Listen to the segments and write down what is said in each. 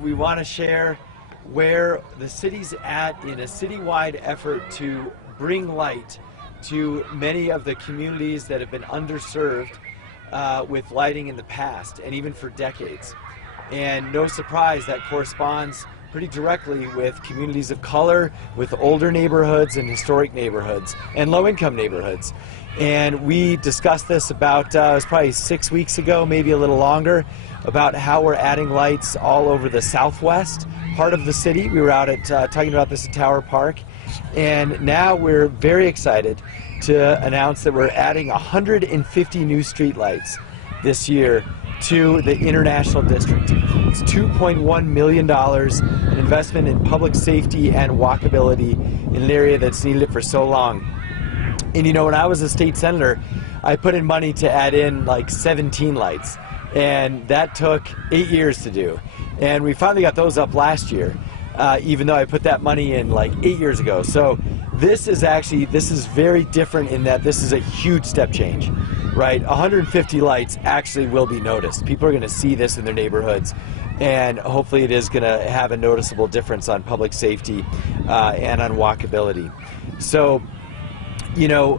we want to share where the city's at in a citywide effort to bring light to many of the communities that have been underserved with lighting in the past and even for decades. And no surprise, that corresponds pretty directly with communities of color, with older neighborhoods and historic neighborhoods and low-income neighborhoods. And we discussed this about, it was probably 6 weeks ago, maybe a little longer, about how we're adding lights all over the southwest part of the city. We were out at talking about this at Tower Park, and now we're very excited to announce that we're adding 150 new streetlights this year to the International District. It's $2.1 million, an investment in public safety and walkability in an area that's needed it for so long. And you know, when I was a state senator, I put in money to add in like 17 lights, and that took 8 years to do. And we finally got those up last year, even though I put that money in like 8 years ago. So this is very different in that this is a huge step change, right? 150 lights actually will be noticed. People are going to see this in their neighborhoods, and hopefully it is going to have a noticeable difference on public safety and on walkability. So, you know,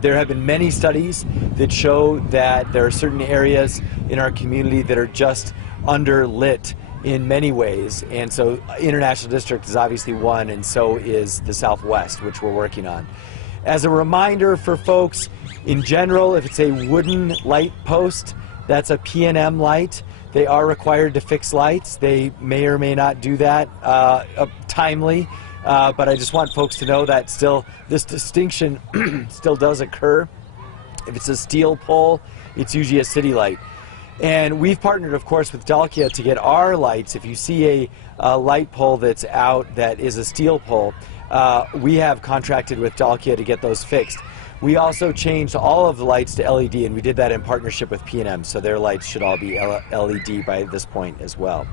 there have been many studies that show that there are certain areas in our community that are just underlit in many ways, and so International District is obviously one, and so is the Southwest, which we're working on. As a reminder for folks, in general, if it's a wooden light post, that's a P&M light. They are required to fix lights. They may or may not do that timely, but I just want folks to know that still this distinction still does occur. If it's a steel pole, it's usually a city light. And we've partnered, of course, with Dalkia to get our lights. If you see a light pole that's out that is a steel pole, we have contracted with Dalkia to get those fixed. We also changed all of the lights to LED, and we did that in partnership with P&M, so their lights should all be LED by this point as well.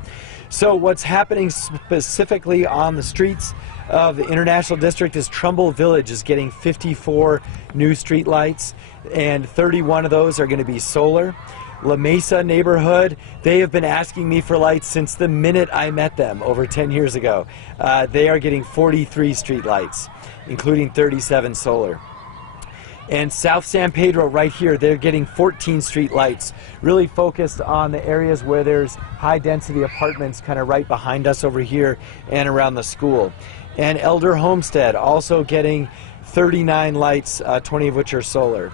So what's happening specifically on the streets of the International District is Trumbull Village is getting 54 new street lights, and 31 of those are going to be solar. La Mesa neighborhood, they have been asking me for lights since the minute I met them over 10 years ago. They are getting 43 street lights, including 37 solar. And South San Pedro right here, they're getting 14 street lights, really focused on the areas where there's high density apartments kind of right behind us over here and around the school. And Elder Homestead also getting 39 lights, 20 of which are solar.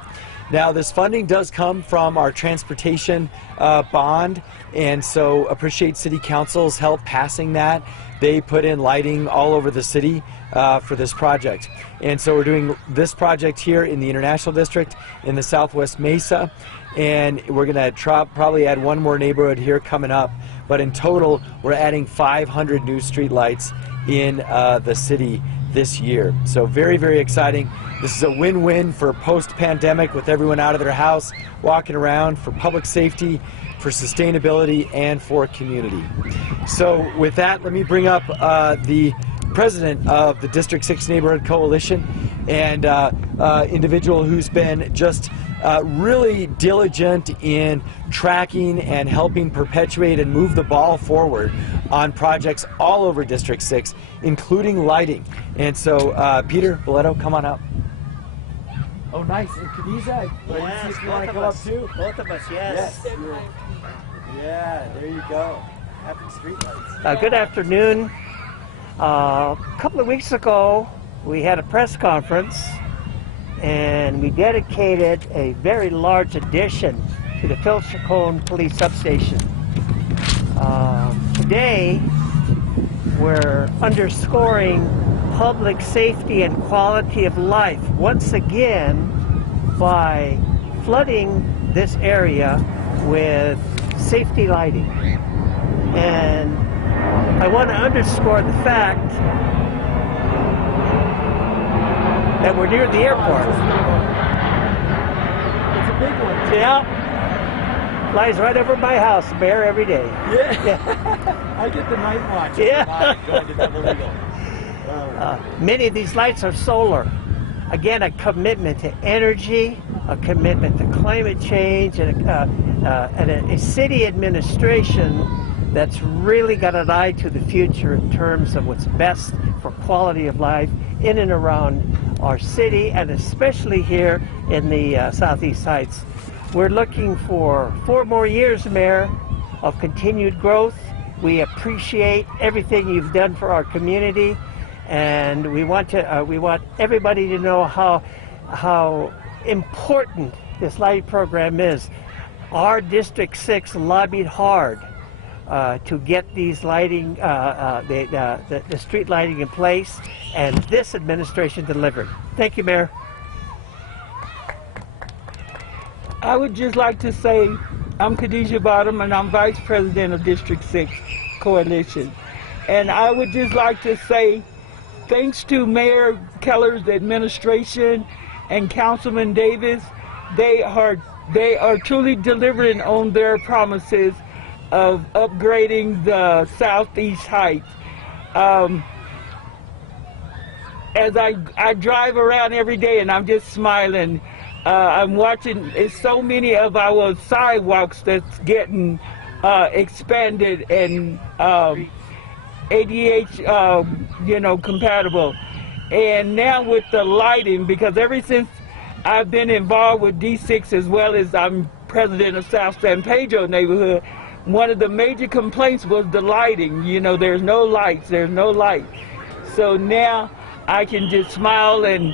Now, this funding does come from our transportation bond, and so appreciate City Council's help passing that. They put in lighting all over the city for this project. And so we're doing this project here in the International District in the Southwest Mesa, and we're going to probably add one more neighborhood here coming up. But in total, we're adding 500 new street lights in the city this year. So very, very exciting. This is a win-win for post-pandemic with everyone out of their house, walking around, for public safety, for sustainability, and for community. So with that, let me bring up the president of the District 6 Neighborhood Coalition, and individual who's been just really diligent in tracking and helping perpetuate and move the ball forward on projects all over District 6, including lighting. And so, Peter Boletto, come on up. Oh, nice. And Khadija, yes, you want to come up too? Both of us, yes. Yeah, there you go. Happy streetlights. Good afternoon. A couple of weeks ago, we had a press conference, and we dedicated a very large addition to the Filter Cone Police Substation. Today, we're underscoring public safety and quality of life once again by flooding this area with safety lighting. And I want to underscore the fact that we're near the airport. It's a big one. Yeah. Lies right over my house, Bear, every day. Yeah. I get the night watch. Yeah. Going to Double Eagle. Many of these lights are solar. Again, a commitment to energy, a commitment to climate change, and a city administration that's really got an eye to the future in terms of what's best for quality of life in and around our city, and especially here in the Southeast Heights. We're looking for 4 more years, Mayor, of continued growth. We appreciate everything you've done for our community, and we want everybody to know how important this lighting program is. Our District 6 lobbied hard to get these lighting, the street lighting in place, and this administration delivered. Thank you, Mayor. I would just like to say I'm Khadijah Bottom, and I'm Vice President of District 6 Coalition. And I would just like to say thanks to Mayor Keller's administration and Councilman Davis. They are truly delivering on their promises of upgrading the Southeast Heights. As I drive around every day and I'm just smiling, I'm watching so many of our sidewalks that's getting expanded and ADH compatible. And now with the lighting, because ever since I've been involved with D6 as well as I'm president of South San Pedro neighborhood, one of the major complaints was the lighting. There's no lights, there's no light. So now I can just smile and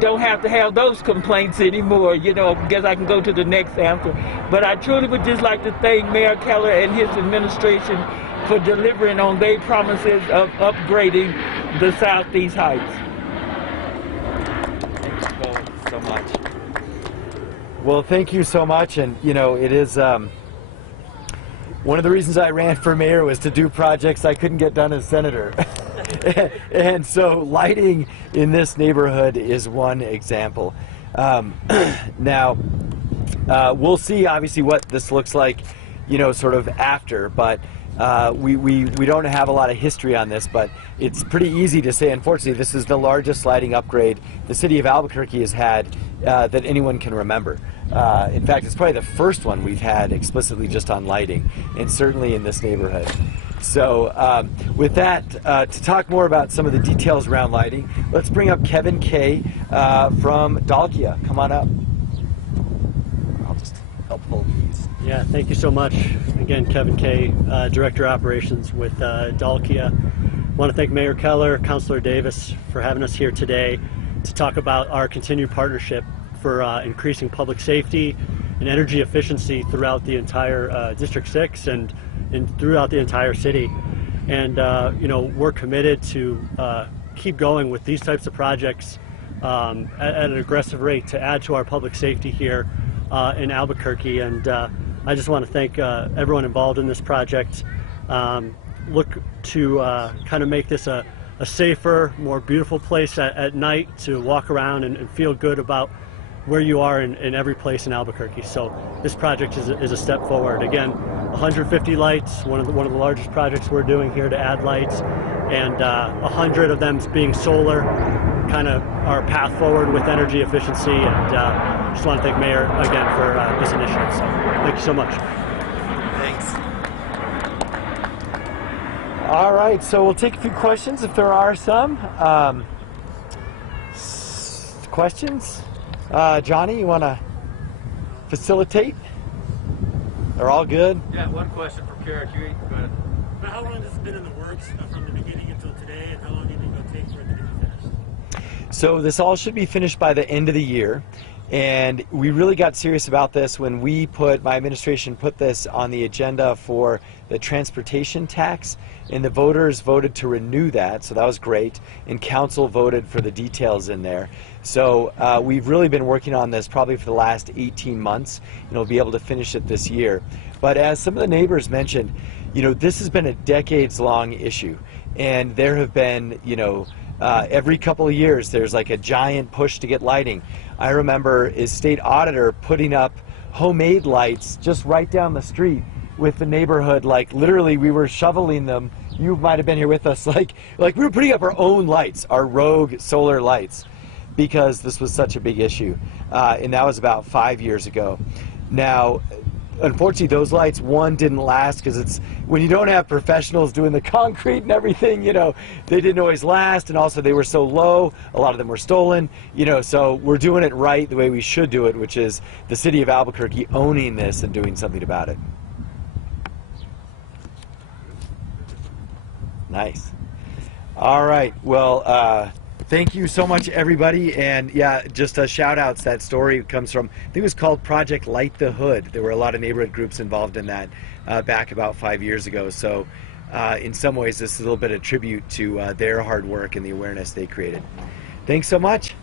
don't have to have those complaints anymore, because I can go to the next answer. But I truly would just like to thank Mayor Keller and his administration for delivering on their promises of upgrading the Southeast Heights. Thank you both so much. Well, thank you so much, and it is one of the reasons I ran for mayor was to do projects I couldn't get done as senator. And so lighting in this neighborhood is one example. Now, we'll see obviously what this looks like, sort of after, but we don't have a lot of history on this, but it's pretty easy to say, unfortunately, this is the largest lighting upgrade the city of Albuquerque has had that anyone can remember. In fact, it's probably the first one we've had explicitly just on lighting, and certainly in this neighborhood. So with that, to talk more about some of the details around lighting, let's bring up Kevin Kay from Dalkia. Come on up. I'll just help hold these. Yeah, thank you so much. Again, Kevin Kay, Director of Operations with Dalkia. I want to thank Mayor Keller, Councilor Davis for having us here today to talk about our continued partnership for increasing public safety and energy efficiency throughout the entire District 6 and throughout the entire city. And we're committed to keep going with these types of projects at an aggressive rate to add to our public safety here in Albuquerque. And I just want to thank everyone involved in this project. Look to kind of make this a safer, more beautiful place at night to walk around and feel good about where you are in every place in Albuquerque. So this project is a step forward. Again, 150 lights, one of the largest projects we're doing here to add lights, and 100 of them being solar, kind of our path forward with energy efficiency. And just want to thank Mayor again for this initiative. So thank you so much. Thanks. All right, so we'll take a few questions if there are some. Questions? Johnny, you want to facilitate? They're all good? Yeah, one question from KRQE. Go ahead. How long has this been in the works from the beginning until today, and how long do you think it'll take for it to be finished? So this all should be finished by the end of the year. And we really got serious about this when my administration put this on the agenda for the transportation tax, and the voters voted to renew that, so that was great, and council voted for the details in there. So we've really been working on this probably for the last 18 months, and we'll be able to finish it this year. But as some of the neighbors mentioned, this has been a decades-long issue, and there have been, every couple of years there's like a giant push to get lighting. I remember as state auditor putting up homemade lights just right down the street with the neighborhood, like literally we were shoveling them. You might have been here with us, like we were putting up our own lights, our rogue solar lights, because this was such a big issue. And that was about 5 years ago. Now, unfortunately, those lights, one, didn't last because it's when you don't have professionals doing the concrete and everything, you know, they didn't always last, and also they were so low, a lot of them were stolen, you know, so we're doing it right the way we should do it, which is the city of Albuquerque owning this and doing something about it. Nice. All right. Well, thank you so much, everybody. And yeah, just shout outs. That story comes from, I think it was called Project Light the Hood. There were a lot of neighborhood groups involved in that back about 5 years ago. So in some ways, this is a little bit of tribute to their hard work and the awareness they created. Thanks so much.